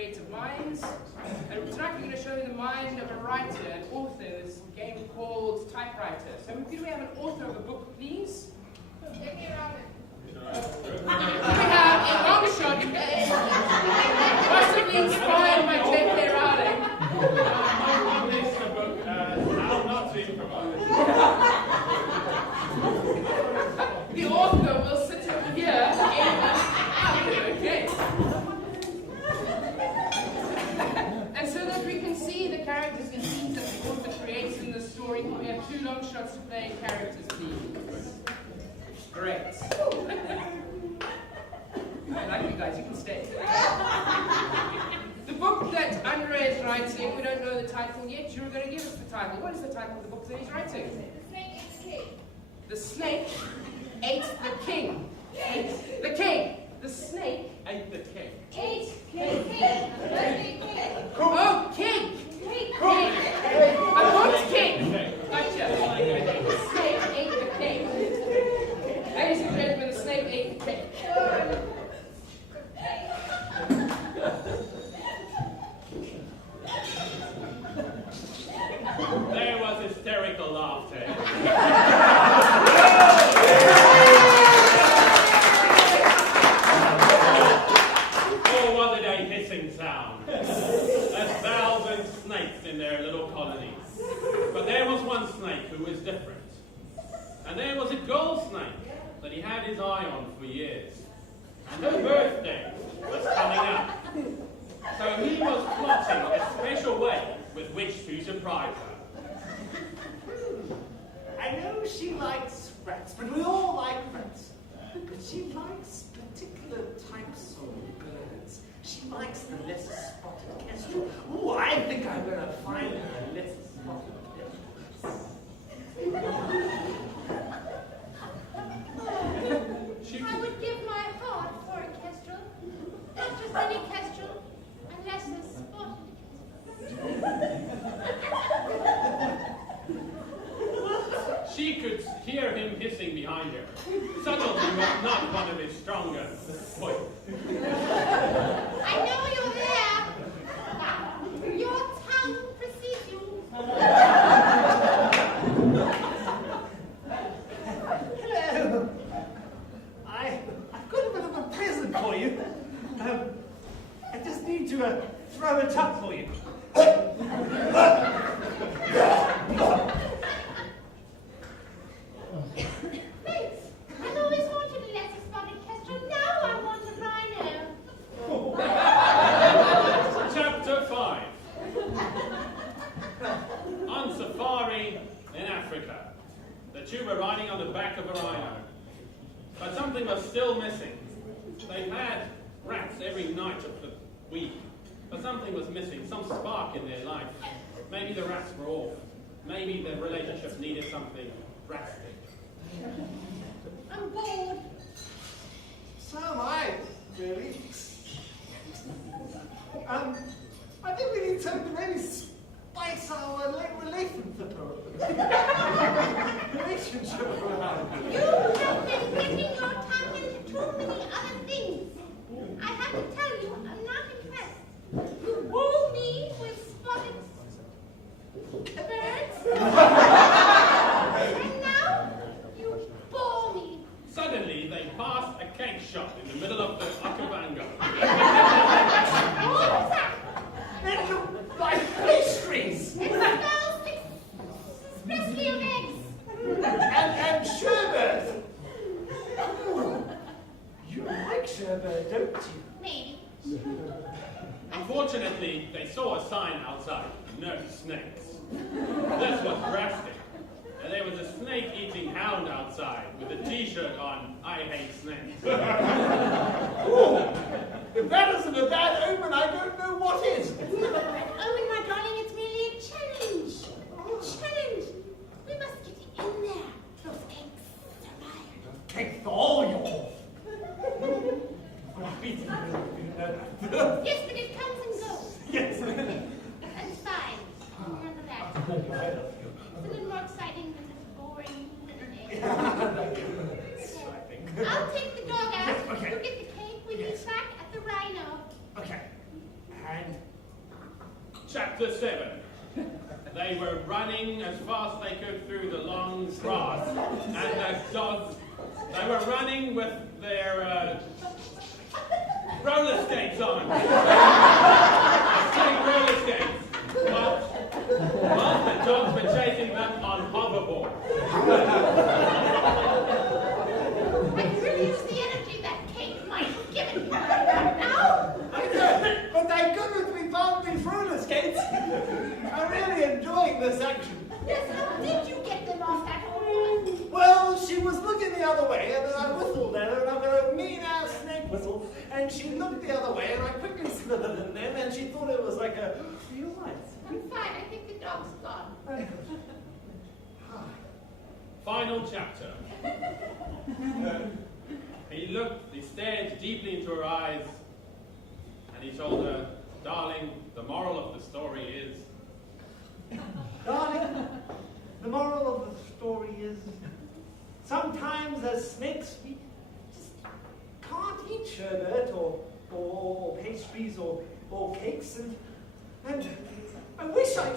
creative minds. And tonight we're going to show you the mind of a writer, an author, in this game called Typewriter. So could we have an author of a book, please? J.K. Rowling. We have a long shot, possibly inspired by J.K. Rowling. Published the book How Not to Improvise. The author will sit over here. Okay. And so that we can see the characters and scenes that the author creates in the story, we have 2 long shots to play characters, please. Great. I like you guys, you can stay. The book that Andre is writing, we don't know the title yet. You're going to give us the title. What is the title of the book that he's writing? The Snake Ate the King. The Snake ate the king. The snake Ate the king. Ate Oh, king! King! A book's king! Gotcha. The snake ate the king. Ladies and gentlemen, the snake ate the king. There was hysterical laughter. Oh, what a hissing sound. A 1,000 snakes in their little colonies. But there was one snake who was different. And there was a gold snake that he had his eye on for years. And her birthday was coming up. So he was plotting a special way with which to surprise her. I know she likes rats, but we all like rats. But she likes particular types of birds. She likes the less spotted kestrel. Ooh, I think I'm going to find her a less spotted kestrel. I would give my heart for a kestrel. Not just any kestrel, unless a spotted She could hear him hissing behind her. Subtlety was not one of his stronger points. I know you're there. Your tongue precedes you. Hello. I've got a bit of a present for you. I just need to throw it up for you. Thanks. I've always wanted a lesser spotted kestrel. Now I want a rhino. Chapter 5. On safari in Africa, the two were riding on the back of a rhino. But something was still missing. They had rats every night of the week, but something was missing, some spark in their life. Maybe the rats were off. Maybe the relationship needed something drastic. I'm bored. So am I, really. I think we need something to really spice our relationship around. You have been dipping your tongue into too many other things. I have to tell you, I'm not impressed. You woo me with spotted birds. And now you bore me. Suddenly, they passed a cake shop in the middle of the Okavango. What was that? It looked like pastries It smells expressly of eggs. and sherbet. Ooh, you like sherbet, don't you? Maybe. Unfortunately, they saw a sign outside, no snakes. This was drastic. And there was a snake-eating hound outside with a t-shirt on, I hate snakes. Ooh, if that isn't a bad omen, I don't know what is. Owen, my darling, it's merely a challenge. A challenge. We must get in there. Those eggs are mine. Cake for all yours. Yes, but it comes and goes. Yes. That's fine. Remember that. It's a little more exciting than this boring little egg. I'll take the dog out. Yes, okay. You get the cake. We meet back at the rhino. Okay. Chapter 7. They were running as fast as they could through the long grass, and the dogs, they were running with their roller skates on. Roller skates. While the dogs were chasing them on hoverboards. I could really use the energy that cake might have given me right now. I know, but thank goodness we found these roller skates. I'm really enjoying this action. Yes, how did you get them off that horse? Well, she was looking the other way, and then I whistled at her, and I got a mean-ass snake whistle, and she looked the other way, and I quickly slithered in them, and she thought it was like a real life. I'm fine. I think the dog's gone. Final chapter. He stared deeply into her eyes, and he told her, "Darling, the moral of the story is..." Darling, the moral of the story is, sometimes as snakes we just can't eat sherbet or pastries or cakes, and I wish I